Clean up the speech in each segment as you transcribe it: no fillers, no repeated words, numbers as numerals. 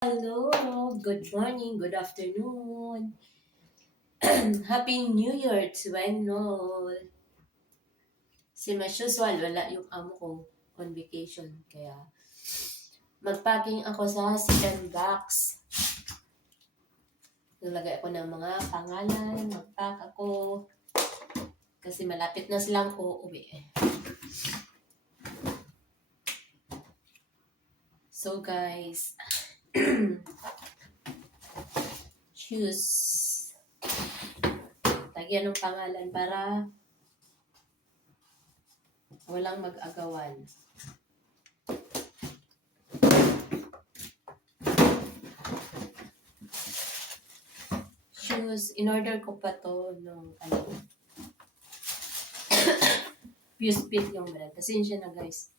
Hello, good morning, good afternoon. Happy New Year to all. As usual, wala yung amo ko on vacation. Kaya magpacking ako sa second box. Nalagay ako ng mga pangalan, magpack ako. Kasi malapit na silang uuwi. So guys, choose. Tagyan ng pangalan para walang mag-agawan. Shoes, in-order ko pa to nung Fuse Fit yung brand. Pasensya na guys.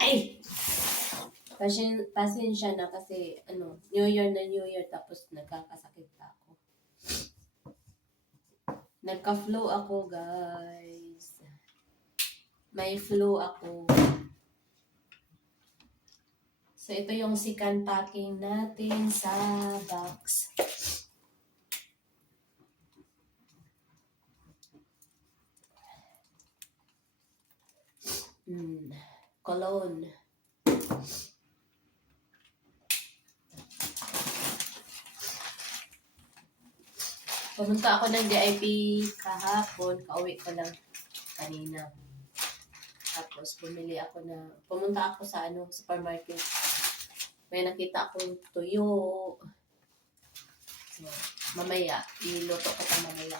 Ay! Pasensya na kasi New Year na New Year tapos nagkakasakit pa ako. Nagka-flu ako guys. May flu ako. So ito yung second packing natin sa box. Cologne. Pumunta ako ng VIP kahapon, kauwi ko lang kanina. Tapos pumunta ako sa supermarket. May nakita akong tuyo. So, mamaya, iluto ko pa mamaya.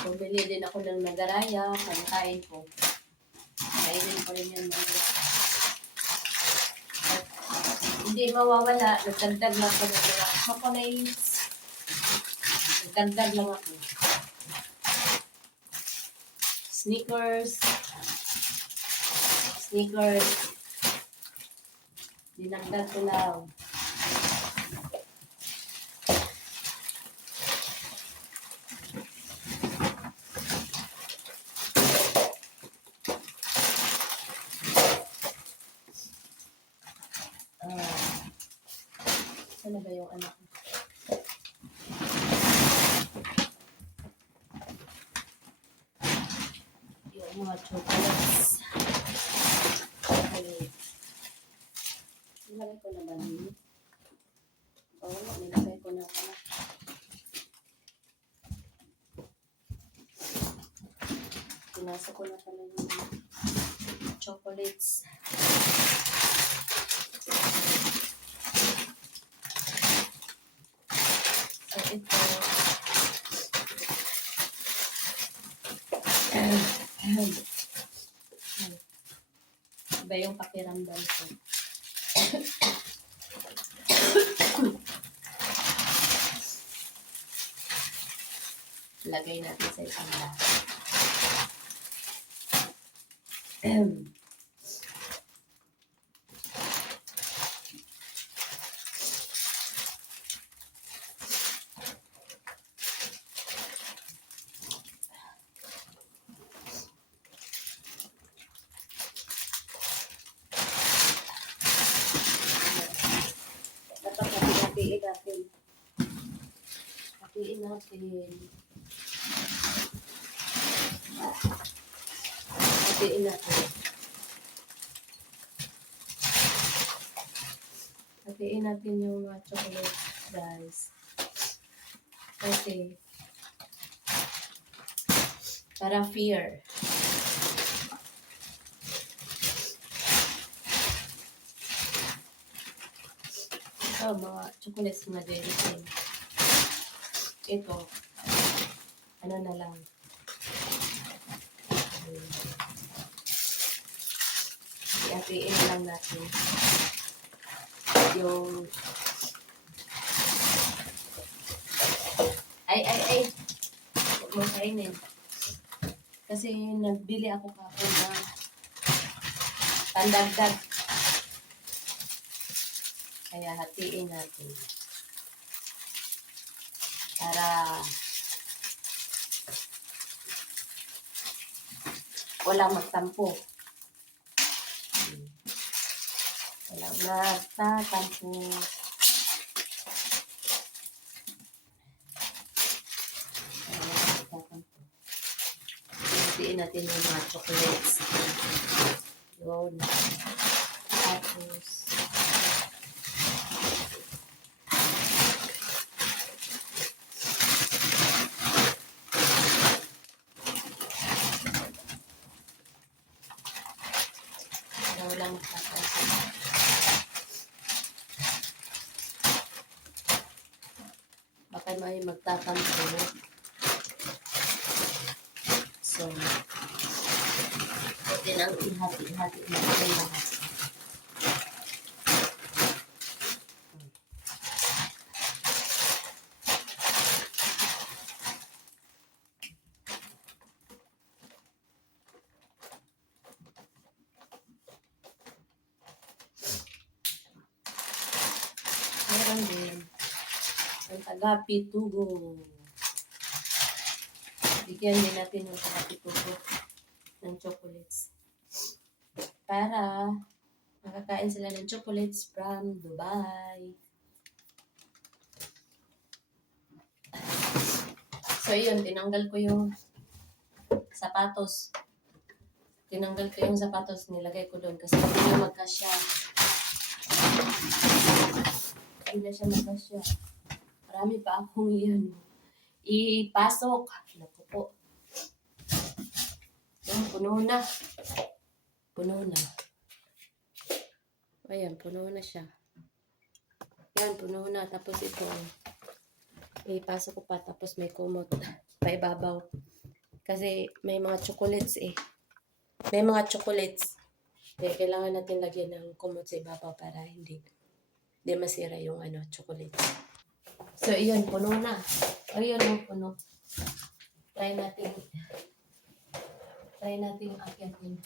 Bumili din ako ng nagaraya, kanikain ko. Kainin ko rin yan mamaya. Hindi mawawala, nagdagdag lang ako ng mga chocolates. Nagdagdag lang ako. Snickers. Dinagdag ko lang. Ano ba yung anak ko? Yung mga chocolates. Nilagay ko na ba niyo? Oo, nilagay ko na pala. Pinasa ko na pala yung chocolates. So, ito. Iba yung pakiramdam ko. Lagay natin sa isang lahat. Hatiin natin. Hatiin natin. Hatiin natin. Hatiin natin yung chocolate, guys. Kasi, para fair. Ito, mga chocolates na dairy cream. Ito, ano na lang. I-hatiin na lang natin yung ay huwag mong kainin kasi nagbili ako kapon na pandagdag kaya hatiin natin para walang magtampo. Walang magtatampo. Hatiin natin yung mga chocolates. Yun. Tapos, walang magtatampo. Baka may magtatampo. So, pwede nang ihati-hati natin lahat. Meron din ang taga-pitugo. Bigyan din natin ng taga-pitugo ng chocolates. Para makakain sila ng chocolates from Dubai. So yun, tinanggal ko yung sapatos. Nilagay ko doon kasi hindi na magkasya. Hindi na siya magkasya. Marami pa akong iyan. Ipasok. Naku po. Yan, puno na. Ayan, puno na siya. Yan, puno na. Tapos ito, ipasok ko pa. Tapos may kumot pa ibabaw. Kasi may mga chocolates eh. Kaya kailangan natin lagyan ng kumot sa ibabaw para hindi masira yung chocolate. So, iyon, puno na. Ayun, puno. Try natin akyatin.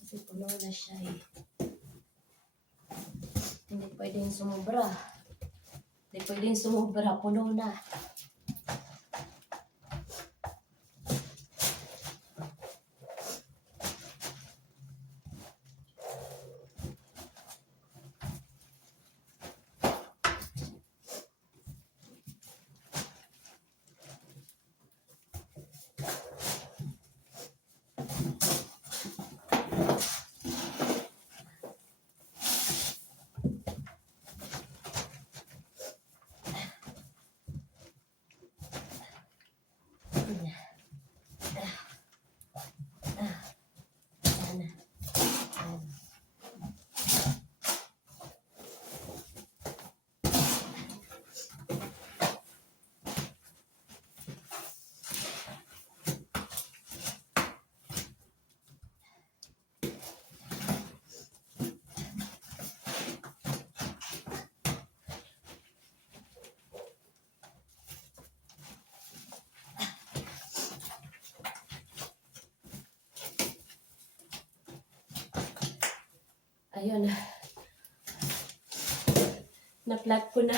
Kasi puno na siya eh. Hindi pwedeng sumobra. Puno na. Ayun. Na-flat ko na.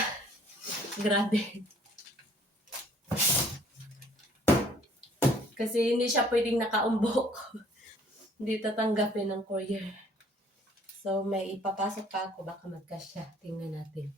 Grabe. Kasi hindi siya pwedeng nakaumbok. Hindi tatanggapin ng courier. So, may ipapasok pa ako. Baka magkasya. Tingnan natin.